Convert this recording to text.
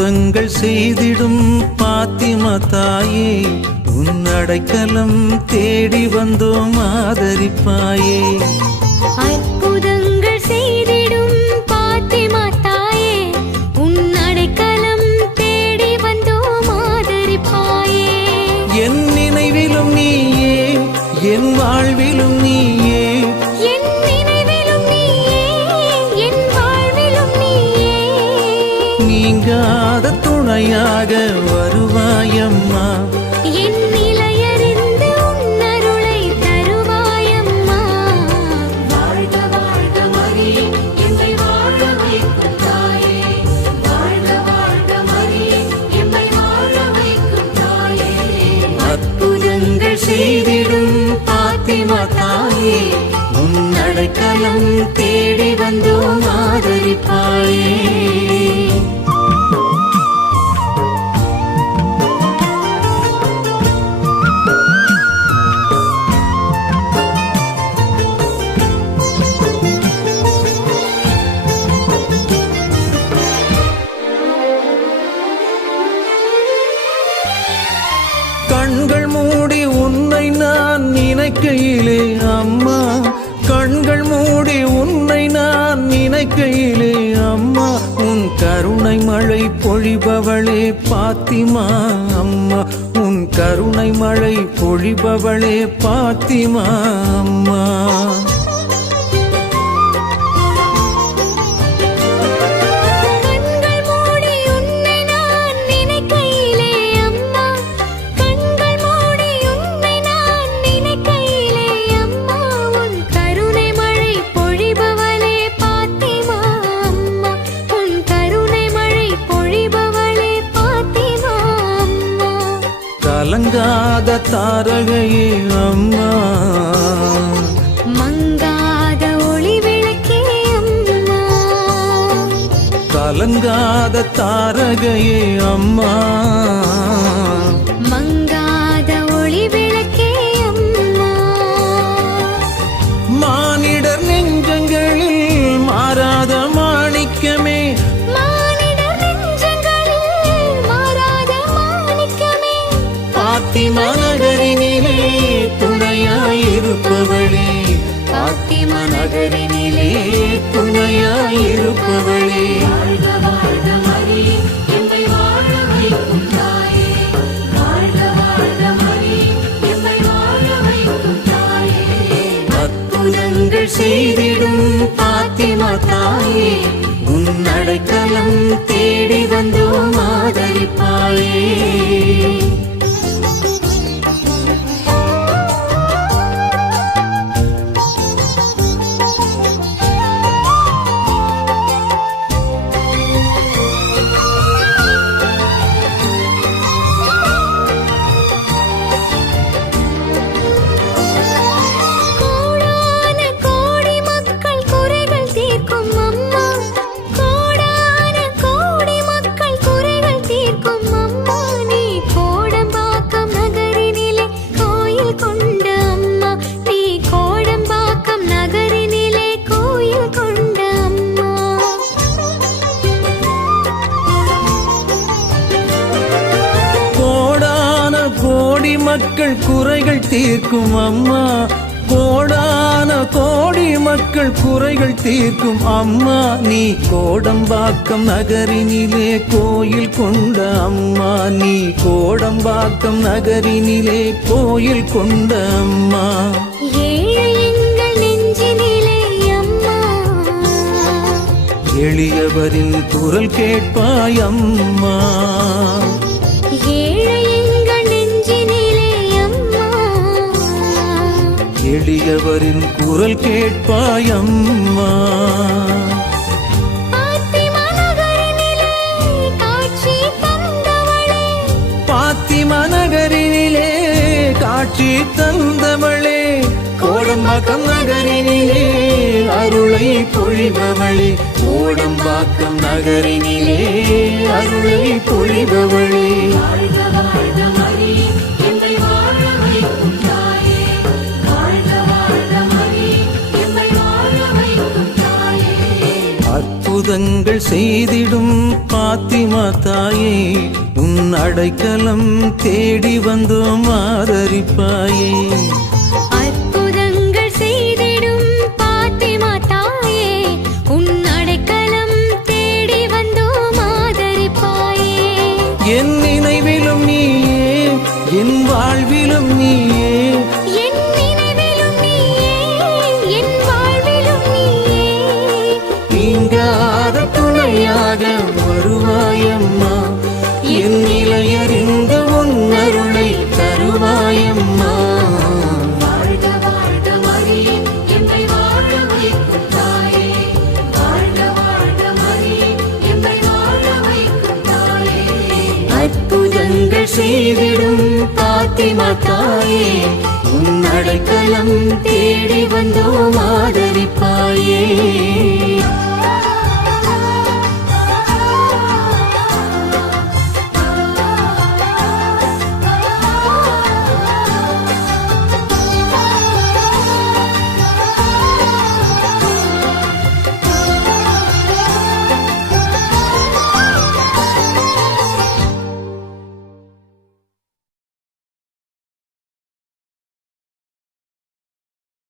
அற்புதங்கள் செய்திடும் பாத்திமா தாயே, உன் அடைக்கலம் தேடி வந்தோம் ஆதரிப்பாயே. அற்புதங்கள் செய்திடும் பாத்திமா தாயே, உன் அடைக்கலம் தேடி வந்தோம் ஆதரிப்பாயே. என் நினைவிலும் நீயே, என் வாழ்விலும் நீயே, என் நினைவிலும் நீயே, என் வாழ்விலும் நீயே. நீங்காத துணையாக வருவாயம்மா. என் நிலையறிந்து உன் அருளை தருவாயம்மா. வாழ்க வாழ்க மரியே, எம்மை வாழ வைக்கும் தாயே. வாழ்க வாழ்க மரியே, எம்மை வாழ வைக்கும் தாயே. அற்புதங்கள் செய்திடும் பாத்திமா தாயே, உன் அடைக்கலம் தேடி வந்தோம் ஆதரிப்பாயே. கண்கள் மூடி உன்னை நான் நினைக்கையிலே அம்மா, கண்கள் மூடி உன்னை நான் நினைக்கையிலே அம்மா, உன் கருணை மழை பொழிபவளே பாத்திமா அம்மா, உன் கருணை மழை பொழிபவளே பாத்திமா அம்மா. கலங்காத தாரகையே அம்மா, மங்காத ஒளி விளக்கே அம்மா. கலங்காத தாரகையே அம்மா, மங்காத ஒளி விளக்கே அம்மா. மானிடர் நெஞ்சங்களில் மாறாத மாணிக்கமே, மானிடர் நெஞ்சங்களில் மாறாத மாணிக்கமே. பாத்திமா நகரினிலே துணையாயிருப்பவளே, பாத்திமா நகரினிலே துணையாயிருப்பவளே. வாழ்க வாழ்க மரியே, எம்மை வாழ வைக்கும் தாயே. வாழ்க வாழ்க மரியே, எம்மை வாழ வைக்கும் தாயே. அற்புதங்கள் செய்திடும் பாத்திமா தாயே, உன் அடைக்கலம் தேடி வந்தோம் ஆதரிப்பாயே. மக்கள் குறைகள் தீர்க்கும் அம்மா, கோடான கோடி மக்கள் குறைகள் தீர்க்கும் அம்மா, நீ கோடம்பாக்கம் நகரினிலே கோயில் கொண்ட அம்மா, நீ கோடம்பாக்கம் நகரினிலே கோயில் கொண்ட அம்மா. எளியவரின் குரல் கேட்பாய் அம்மா, எளியவரின் குரல் கேட்பாய் அம்மா. பாத்திமா நகரினிலே காட்சி தந்தவளே, கோடம்பாக்கம் நகரினிலே அருளை பொழிபவளே, கோடம்பாக்கம் நகரினிலே அருளை பொழிபவளே. அற்புதங்கள் செய்திடும் பாத்திமா தாயே உன் அடைக்கலம் தேடி வந்தோம் ஆதரிப்பாயே. அற்புதங்கள் செய்திடும் பாத்திமா தாயே உன் அடைக்கலம் தேடி வந்தோம் ஆதரிப்பாயே. என் நினைவிலும் நீயே என் வாழ்விலும் நீயே என் நினைவிலும் நீயே என் வாழ்விலும் நீயே நீங்காத துணையாக வருவாயம்மா. என் நிலையறிந்த உன் அருளை தருவாயம்மா. வாழ்க வாழ்க மரியே எம்மை வாழ வைக்கும் தாயே. வாழ்க வாழ்க மரியே எம்மை வாழ வைக்கும் தாயே. அற்புதங்கள் செய்திடும் பாத்திமா தாயே உன் அடைக்கலம் தேடி வந்தோம் ஆதரிப்பாயே.